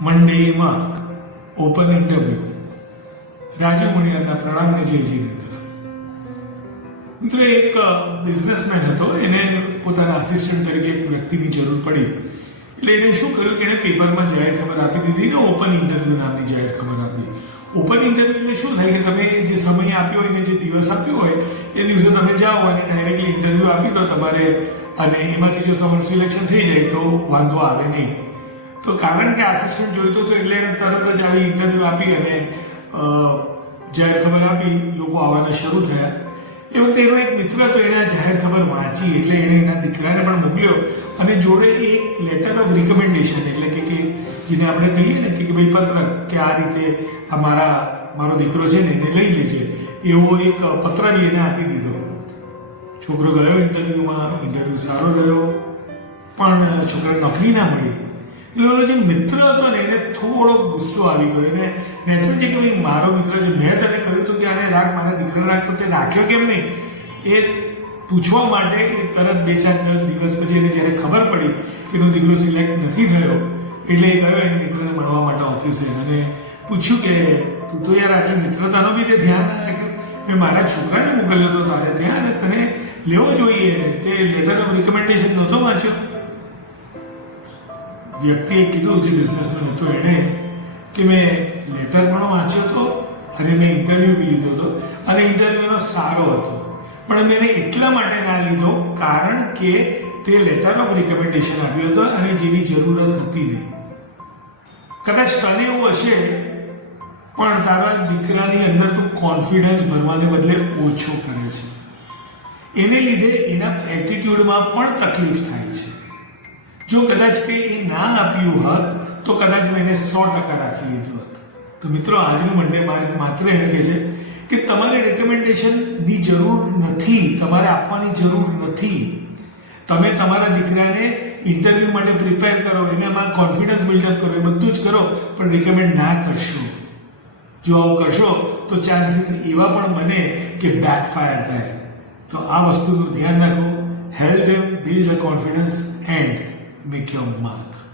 Monday open interview. Raju મુનિયાના પ્રણામને જય જીનેન્દ્ર મિત્રો, એક બિઝનેસમેન હતો. એને પોતાના આસિસ્ટન્ટ તરીકે એક વ્યક્તિની જરૂર પડી. એટલે એને શું કર્યું કે એણે પેપરમાં જાહેર ખબર આપી દીધી ને ઓપન ઇન્ટરવ્યુ નામની જાહેર ખબર આપી. ઓપન ઇન્ટરવ્યુ એટલે શું થાય કે તમે જે સમય આપ્યો હોય ને જે દિવસ આપ્યો હોય, એ દિવસે તમે જાઓ અને ડાયરેક્ટલી ઇન્ટરવ્યુ આપી દો તમારે. અને એમાંથી જો તમારું સિલેક્શન થઈ જાય તો વાંધો આવે નહીં. તો કારણ કે આસિસ્ટન્ટ જોઈતો હતો એટલે એણે તરત જ આવી ઇન્ટરવ્યુ આપી અને જાહેર ખબર આપી, લોકો આવવાના શરૂ થયા. એ વખતે એનો એક મિત્ર હતો, એને જાહેર ખબર વાંચી એટલે એણે એના દીકરાને પણ મોકલ્યો અને જોડે એક લેટર ઓફ રિકમેન્ડેશન એટલે કે જેને આપણે કહીએ ને કે ભાઈ પત્ર કે આ રીતે આ મારા, મારો દીકરો છે ને એને લઈ લેજે. એવો એક પત્ર બી એને આપી દીધો. છોકરો ગયો ઇન્ટરવ્યુમાં ઇન્ટરવ્યુ સારો રહ્યો. પણ છોકરાને નોકરી ના મળી. એટલે જે મિત્ર હતો ને, એને થોડો ગુસ્સો આવી ગયો. એને નેચર છે કે મારો મિત્ર છે. મેં તને કહ્યું હતું કે, આને રાખ, મારા દીકરાને રાખ. તો તે રાખ્યો કેમ નહીં? એ પૂછવા માટે એ તરત બે ચાર દિવસ પછી એને જ્યારે ખબર પડી કે એનો દીકરો સિલેક્ટ નથી થયો, એટલે એ ગયો એના દીકરાને મળવા માટે ઓફિસે. અને પૂછ્યું કે, તું તો યાર આટલી મિત્રતાનો બી તે ધ્યાન ના રાખ્યું? મેં મારા છોકરાને મોકલ્યો હતો તારે ત્યાં અને તને લેવો જોઈએ. તે લેટર ઓફ રિકમેન્ડેશન નહોતો વાંચ્યો. વ્યક્તિએ કીધું જે બિઝનેસમેન હતો એણે કે મેં લેટર પણ વાંચ્યો હતો અને મેં ઇન્ટરવ્યૂ બી લીધો હતો અને ઇન્ટરવ્યૂનો સારો હતો. પણ મેં એટલા માટે ના લીધો કારણ કે તે લેટર ઓફ રિકમેન્ડેશન આપ્યો હતો અને જેની જરૂરત હતી નહીં. કદાચ તને એવું હશે, પણ તારા દીકરાની અંદર તું કોન્ફિડન્સ ભરવાને બદલે ઓછો કરે છે. એને લીધે એના એટીટ્યુડમાં પણ તકલીફ થાય છે. જો કદાચ તે એ ના આપ્યું હોત, તો કદાચ મેં એને સો ટકા રાખી લીધું હોત. તો મિત્રો, આજનું મંડે માત્ર એમ કે છે કે તમારે રેકમેન્ડેશનની જરૂર નથી, તમારે આપવાની જરૂર નથી. તમે તમારા દીકરાને ઇન્ટરવ્યૂ માટે પ્રિપેર કરો, એને એનામાં કોન્ફિડન્સ બિલ્ડઅપ કરો, એ બધું જ કરો, પણ રિકમેન્ડ ના કરશો. જો આવું કરશો, તો ચાન્સીસ એવા પણ બને કે બેકફાયર થાય. તો આ વસ્તુનું ધ્યાન રાખો. Help them build the confidence and me que é.